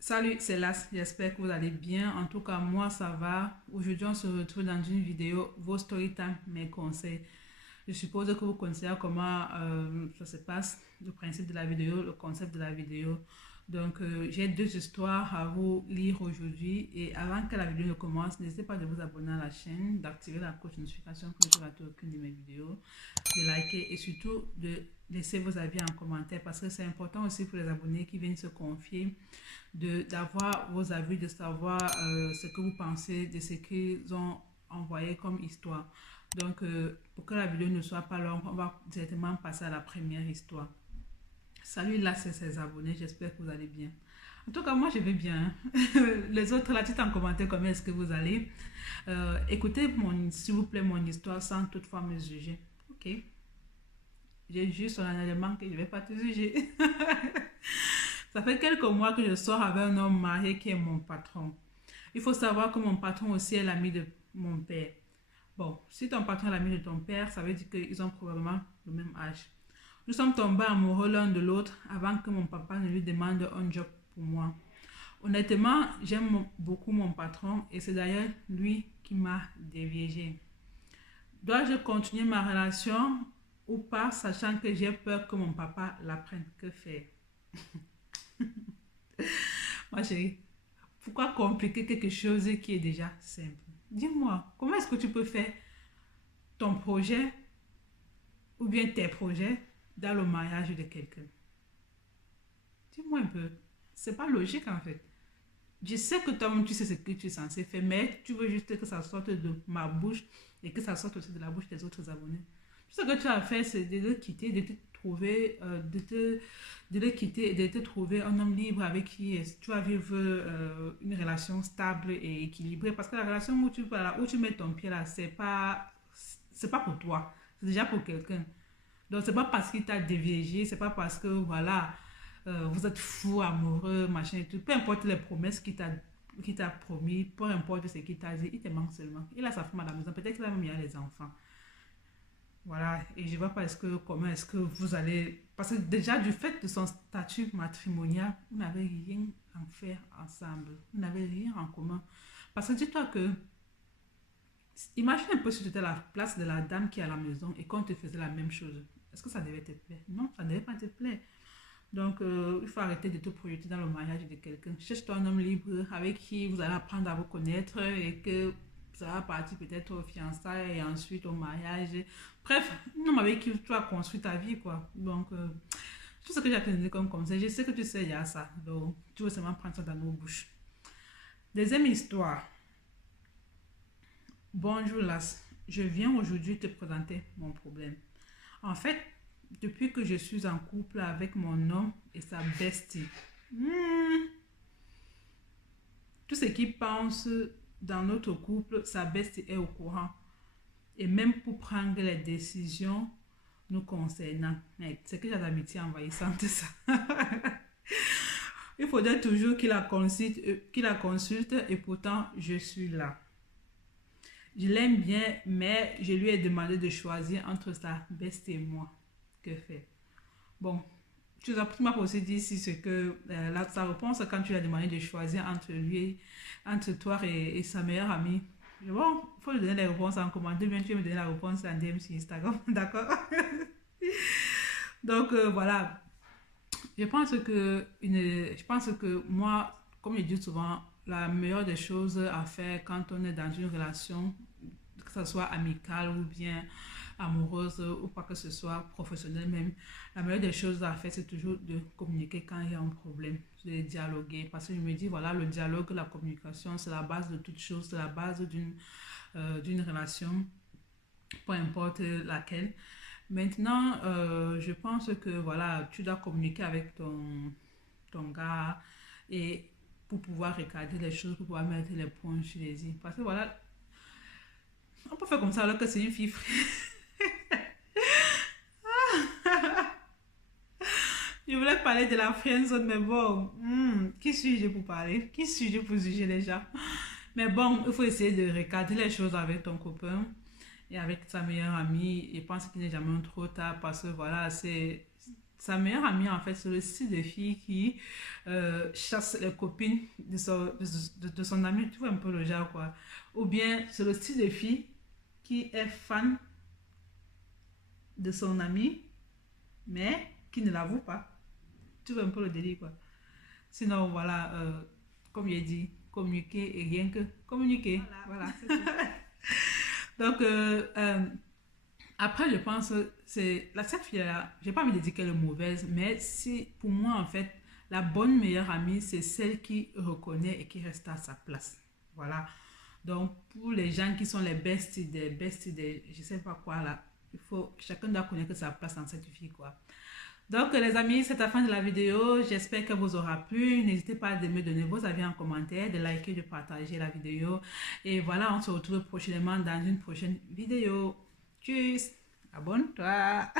Salut, c'est Las, j'espère que vous allez bien. En tout cas, moi ça va. Aujourd'hui, on se retrouve dans une vidéo, vos story time, mes conseils. Je suppose que vous connaissez comment ça se passe, le principe de la vidéo, le concept de la vidéo. Donc, j'ai deux histoires à vous lire aujourd'hui. Et avant que la vidéo ne commence, n'hésitez pas de vous abonner à la chaîne, d'activer la cloche de notification pour ne pas rater aucune de mes vidéos, de liker et surtout de laisser vos avis en commentaire parce que c'est important aussi pour les abonnés qui viennent se confier d'avoir vos avis, de savoir ce que vous pensez de ce qu'ils ont envoyé comme histoire. Donc, pour que la vidéo ne soit pas longue, on va directement passer à la première histoire. Salut, là, c'est ses abonnés. J'espère que vous allez bien. En tout cas, moi, je vais bien. Les autres, là, dites en commentaire comment est-ce que vous allez. Écoutez, s'il vous plaît, mon histoire sans toutefois me juger. Ok? J'ai juste solennellement que je ne vais pas te juger. Ça fait quelques mois que je sors avec un homme marié qui est mon patron. Il faut savoir que mon patron aussi est l'ami de mon père. Bon, si ton patron est l'ami de ton père, ça veut dire qu'ils ont probablement le même âge. Nous sommes tombés amoureux l'un de l'autre avant que mon papa ne lui demande un job pour moi. Honnêtement, j'aime beaucoup mon patron et c'est d'ailleurs lui qui m'a déviégé. Dois-je continuer ma relation ou pas, sachant que j'ai peur que mon papa l'apprenne? Que faire? Ma chérie, pourquoi compliquer quelque chose qui est déjà simple? Dis-moi, comment est-ce que tu peux faire ton projet ou bien tes projets dans le mariage de quelqu'un? Dis-moi un peu. C'est pas logique en fait. Je sais que toi-même tu sais ce que tu es censé faire, mais tu veux juste que ça sorte de ma bouche et que ça sorte aussi de la bouche des autres abonnés. Tout ce que tu as fait, c'est de le quitter, de te trouver, de le quitter et de te trouver un homme libre avec qui tu vas vivre une relation stable et équilibrée. Parce que la relation où tu mets ton pied là, c'est pas pour toi, c'est déjà pour quelqu'un. Donc, c'est pas parce qu'il t'a déviégé, c'est pas parce que, voilà, vous êtes fou, amoureux, machin et tout. Peu importe les promesses qu'il t'a promis, peu importe ce qu'il t'a dit, il te manque seulement. Il a sa femme à la maison, peut-être qu'il a même les enfants. Voilà, et je vois pas comment est-ce que vous allez... Parce que déjà, du fait de son statut matrimonial, vous n'avez rien à faire ensemble. Vous n'avez rien en commun. Parce que dis-toi que... Imagine un peu si tu étais à la place de la dame qui est à la maison et qu'on te faisait la même chose. Est-ce que ça devait te plaire? Non, ça ne devait pas te plaire. Donc, il faut arrêter de te projeter dans le mariage de quelqu'un. Cherche-toi un homme libre avec qui vous allez apprendre à vous connaître et que ça va partir peut-être aux fiançailles et ensuite au mariage. Bref, un homme avec qui tu as construit ta vie, quoi. Donc, tout ce que j'ai à te donner comme conseil, je sais que tu sais, il y a ça. Donc, tu veux seulement prendre ça dans nos bouches. Deuxième histoire. Bonjour Las, je viens aujourd'hui te présenter mon problème. En fait, depuis que je suis en couple avec mon homme et sa bestie, tout ce qu'il pense dans notre couple, sa bestie est au courant. Et même pour prendre les décisions nous concernant. C'est que j'ai d'amitié envahissante ça. Il faudrait toujours qu'il la consulte et pourtant je suis là. Je l'aime bien, mais je lui ai demandé de choisir entre sa bestie et moi. Que faire? Bon, tu m'as aussi dit si c'est que sa réponse quand tu lui as demandé de choisir entre toi et sa meilleure amie. Bon, il faut lui donner les réponses en commentaire, bien tu vas me donner la réponse en DM sur Instagram, d'accord? Donc voilà, je pense que moi, comme je dis souvent, la meilleure des choses à faire quand on est dans une relation, que ce soit amicale ou bien amoureuse ou pas que ce soit professionnelle même, la meilleure des choses à faire, c'est toujours de communiquer quand il y a un problème, de dialoguer. Parce que je me dis, voilà, le dialogue, la communication, c'est la base de toute chose, c'est la base d'une relation, peu importe laquelle. Maintenant, je pense que voilà, tu dois communiquer avec ton gars et pour pouvoir regarder les choses, pour pouvoir mettre les points sur les i. Parce que voilà, on peut faire comme ça alors que c'est une fille. Je voulais parler de la friendzone, mais bon, qui suis-je pour parler? Qui suis-je pour juger les gens? Mais bon, il faut essayer de regarder les choses avec ton copain et avec sa meilleure amie. Je pense qu'il n'est jamais trop tard parce que voilà, c'est sa meilleure amie, en fait, c'est le style de fille qui chasse les copines de son ami. Tu vois un peu le genre, quoi. Ou bien, c'est le style de fille qui est fan de son ami, mais qui ne l'avoue pas. Tu vois un peu le délire, quoi. Sinon, voilà, comme il dit, communiquer et rien que communiquer. Voilà, c'est tout. Donc, après, je pense que cette fille-là, j'ai pas envie de dire qu'elle est mauvaise, mais si, pour moi, en fait, la bonne meilleure amie, c'est celle qui reconnaît et qui reste à sa place. Voilà. Donc, pour les gens qui sont les besties des, je sais pas quoi, là, chacun doit connaître sa place dans cette vie, quoi. Donc, les amis, c'est la fin de la vidéo. J'espère qu'elle vous aura plu. N'hésitez pas à me donner vos avis en commentaire, de liker, de partager la vidéo. Et voilà, on se retrouve prochainement dans une prochaine vidéo. Tchuss! Abonne-toi!